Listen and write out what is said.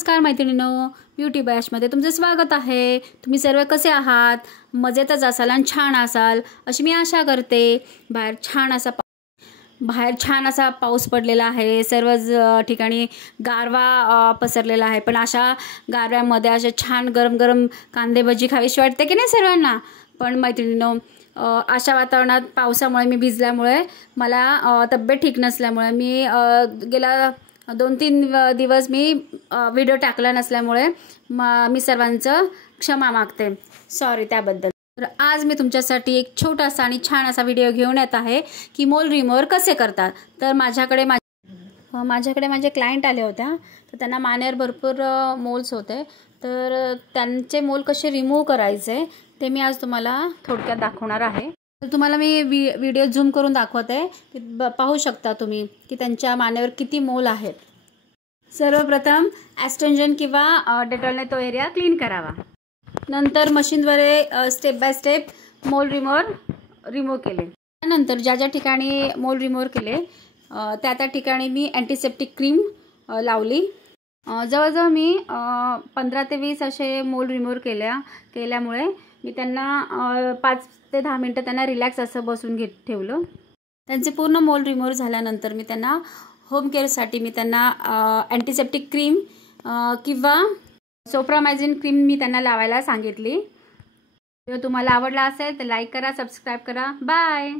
नमस्कार मैत्रिणींनो, ब्युटी बॅशमध्ये तुमचं स्वागत आहे। तुम्ही सर्व कसे आहात? मजेतच असाल आणि छान असाल अशी मी आशा करते। बाहेर छान असा पाऊस पडलेला आहे। सर्व ठिकाणी गारवा पसरलेला आहे, पण अशा गारव्यामध्ये अशा छान गरम गरम कांदे भजी खावीशी वाटते की नाही सर्वांना? पण मैत्रिणींनो, अशा वातावरणात पावसामुळे मी भिजल्यामुळे मला तब्येत ठीक नसल्यामुळे मी गेला 2-3 दिवस मी व्हिडिओ टाकला नसल्यामुळे मी सर्वांचं क्षमा मागते, सॉरी त्याबद्दल। तर आज मी तुमच्यासाठी एक छोटासा आणि छान असा व्हिडिओ घेऊन येत आहे की मोल रिमूव्हर कसे करतात। तर माझ्याकडे माझे क्लायंट आले होत्या, तर त्यांना मानेवर भरपूर मोल्स होते, तर त्यांचे मोल कसे रिमूव्ह करायचे ते मी आज तुम्हाला थोडक्यात दाखवणार आहे। तर तुम्हाला मी व्हिडिओ झूम करून दाखवते, पाहू शकता तुम्ही की त्यांच्या मानेवर किती मोल आहेत। सर्वप्रथम ॲस्टेंजन किंवा डेटॉलने तो एरिया क्लीन करावा। नंतर मशीनद्वारे स्टेप बाय स्टेप मोल रिमूव्ह केले। त्यानंतर ज्या ठिकाणी मोल रिमूव्ह केले त्या ठिकाणी मी अँटीसेप्टिक क्रीम लावली। जवळजवळ मी 15 ते 20 असे मोल रिमूव्ह केल्यामुळे मी त्यांना 5 ते 10 मिनटं त्यांना रिलॅक्स असं बसून ठेवलं। त्यांचे पूर्ण मोल रिमूव्ह झाल्यानंतर मी त्यांना होम केअरसाठी मी त्यांना अँटीसेप्टिक क्रीम किंवा सोफ्रामायझिन क्रीम मी त्यांना लावायला सांगितली। जर तुम्हाला आवडला असेल तर लाईक करा, सबस्क्राईब करा। बाय।